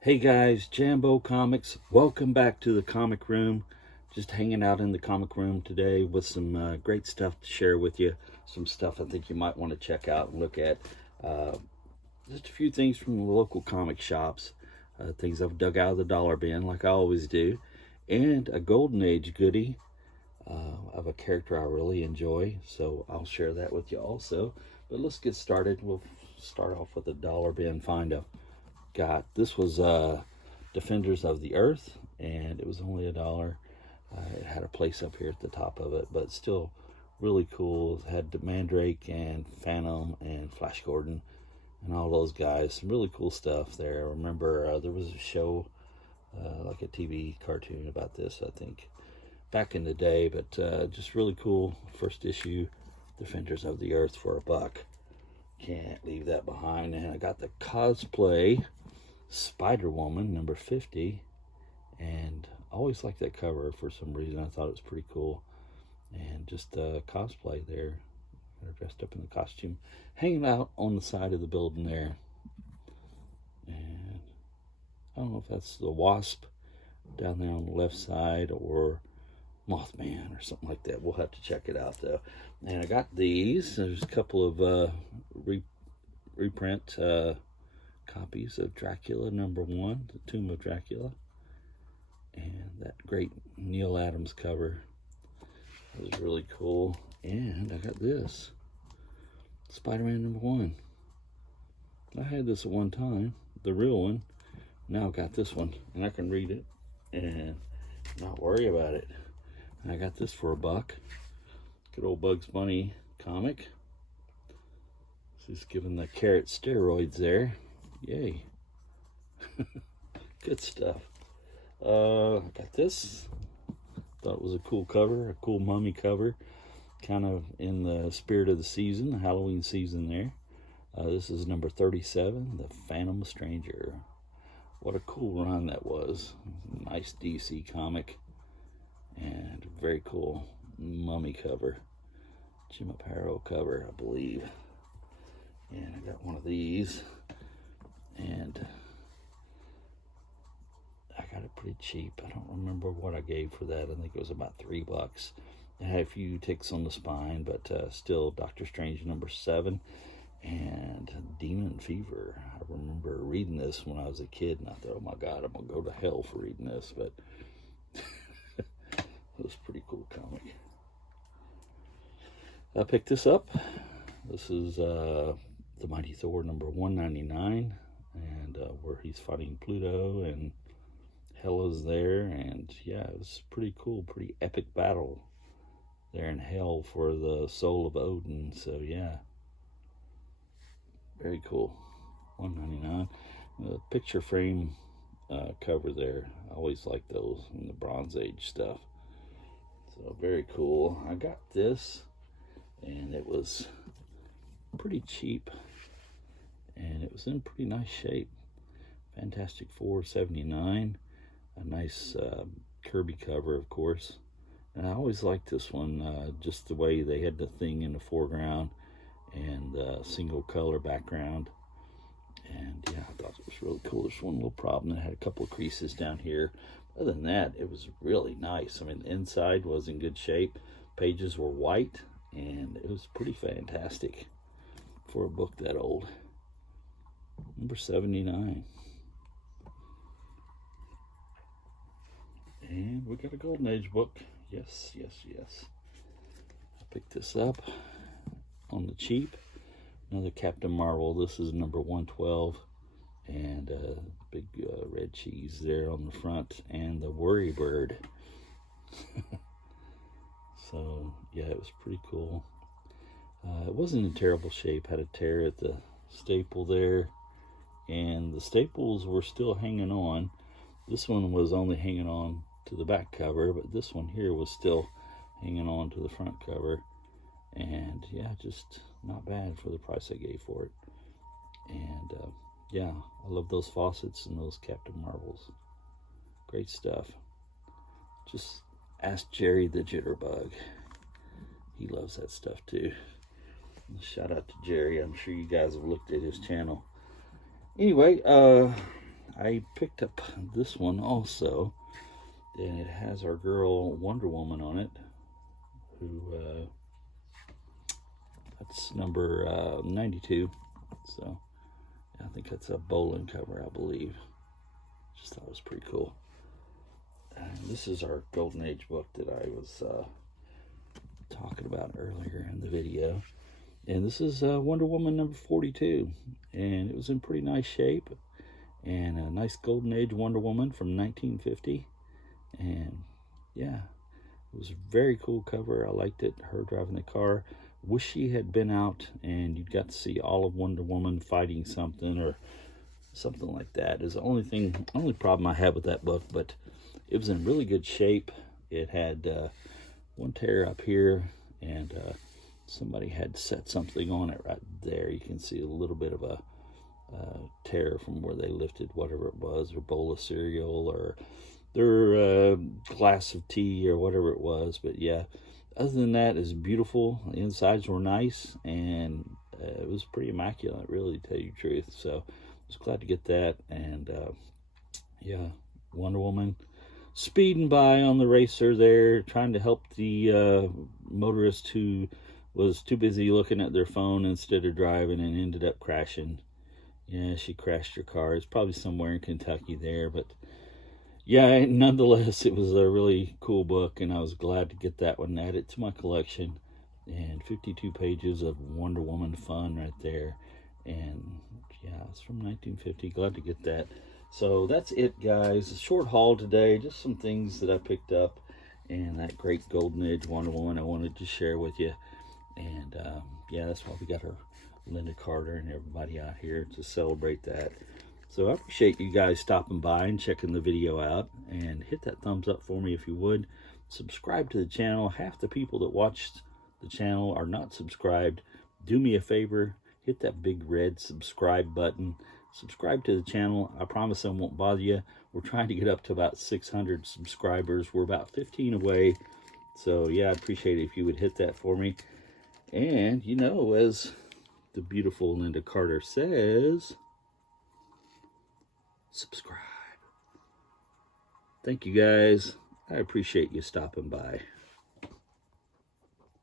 Hey guys, Jambo Comics. Welcome back to the comic room. Just hanging out in the comic room today with some great stuff to share with you. Some stuff I think you might want to check out and look at. Uh, just a few things from the local comic shops. Things I've dug out of the dollar bin, like I always do. And a Golden Age goodie of a character I really enjoy. So I'll share that with you also. But let's get started. We'll start off with a dollar bin find I've got. This was Defenders of the Earth, and it was only $1. It had a place up here at the top of it, but still really cool. It had Mandrake and Phantom and Flash Gordon and all those guys. Some really cool stuff there. I remember there was a show, like a TV cartoon about this, I think, back in the day, but just really cool. First issue, Defenders of the Earth for $1. Can't leave that behind. And I got the cosplay Spider-Woman number 50, and I always liked that cover for some reason. I thought it was pretty cool, and just cosplay there. They're dressed up in the costume, hanging out on the side of the building there. And I don't know if that's the Wasp down there on the left side or Mothman or something like that. We'll have to check it out though. And I got these. There's a couple of reprint copies of Dracula #1, The Tomb of Dracula, and that great Neal Adams cover was really cool. And I got this Spider-Man #1. I had this at one time, the real one. Now I got this one, and I can read it and not worry about it. And I got this for $1. Good old Bugs Bunny comic. This is giving the carrot steroids there. Yay. Good stuff. Got this. Thought it was a cool cover, a cool mummy cover. Kind of in the spirit of the season, the Halloween season there. This is number 37, The Phantom Stranger. What a cool run that was. Nice DC comic. And very cool mummy cover. Jim Aparo cover, I believe. And I got one of these. And I got it pretty cheap. I don't remember what I gave for that. I think it was about $3. It had a few ticks on the spine, but still Doctor Strange #7 and Demon Fever. I remember reading this when I was a kid, and I thought, oh my God, I'm going to go to hell for reading this, but it was a pretty cool comic. I picked this up. This is The Mighty Thor #199, and where he's fighting Pluto, and Hela's there, and yeah, it was pretty cool, pretty epic battle there in hell for the soul of Odin. So yeah, very cool. $199. The picture frame cover there, I always like those in the Bronze Age stuff. So very cool. I got this, and it was pretty cheap, and it was in pretty nice shape. Fantastic Four '79. A nice Kirby cover, of course. And I always liked this one, just the way they had the thing in the foreground and single color background. And yeah, I thought it was really cool. There's one little problem. It had a couple of creases down here. Other than that, it was really nice. I mean, the inside was in good shape. Pages were white, and it was pretty fantastic for a book that old. Number 79. And we got a Golden Age book. Yes, yes, yes. I picked this up on the cheap. Another Captain Marvel. This is number 112. And big red cheese there on the front. And the Worry Bird. So, yeah, it was pretty cool. It wasn't in terrible shape. Had a tear at the staple there. And the staples were still hanging on. This one was only hanging on to the back cover, but this one here was still hanging on to the front cover. And yeah, just not bad for the price I gave for it. And yeah, I love those faucets and those Captain Marvels. Great stuff. Just ask Jerry the Jitterbug. He loves that stuff too. Shout out to Jerry. I'm sure you guys have looked at his channel. Anyway, I picked up this one also, and it has our girl Wonder Woman on it, who that's number 92. So I think that's a Bolin cover, I believe. Just thought it was pretty cool. And this is our Golden Age book that I was talking about earlier in the video. And this is Wonder Woman number 42. And it was in pretty nice shape. And a nice Golden Age Wonder Woman from 1950. And yeah, it was a very cool cover. I liked it. Her driving the car. Wish she had been out and you got to see all of Wonder Woman fighting something or something like that. Is the only problem I had with that book, but it was in really good shape. It had one tear up here, and somebody had set something on it right there. You can see a little bit of a tear from where they lifted whatever it was, their bowl of cereal or their glass of tea or whatever it was. But yeah, other than that, it's beautiful. The insides were nice, and it was pretty immaculate, really, to tell you the truth. So I was glad to get that. And yeah, Wonder Woman speeding by on the racer there, trying to help the motorist who was too busy looking at their phone instead of driving and ended up crashing. Yeah, she crashed her car. It's probably somewhere in Kentucky there, but yeah, nonetheless, it was a really cool book, and I was glad to get that one added to my collection. And 52 pages of Wonder Woman fun right there. And yeah, it's from 1950. Glad to get that. So that's it, guys. A short haul today. Just some things that I picked up. And that great Golden Age Wonder Woman I wanted to share with you. And yeah, that's why we got her Lynda Carter and everybody out here to celebrate that. So I appreciate you guys stopping by and checking the video out. And hit that thumbs up for me if you would. Subscribe to the channel. Half the people that watched the channel are not subscribed. Do me a favor. Hit that big red subscribe button. Subscribe to the channel. I promise I won't bother you. We're trying to get up to about 600 subscribers. We're about 15 away. So yeah, I'd appreciate it if you would hit that for me. And you know, as the beautiful Lynda Carter says, subscribe. Thank you, guys. I appreciate you stopping by.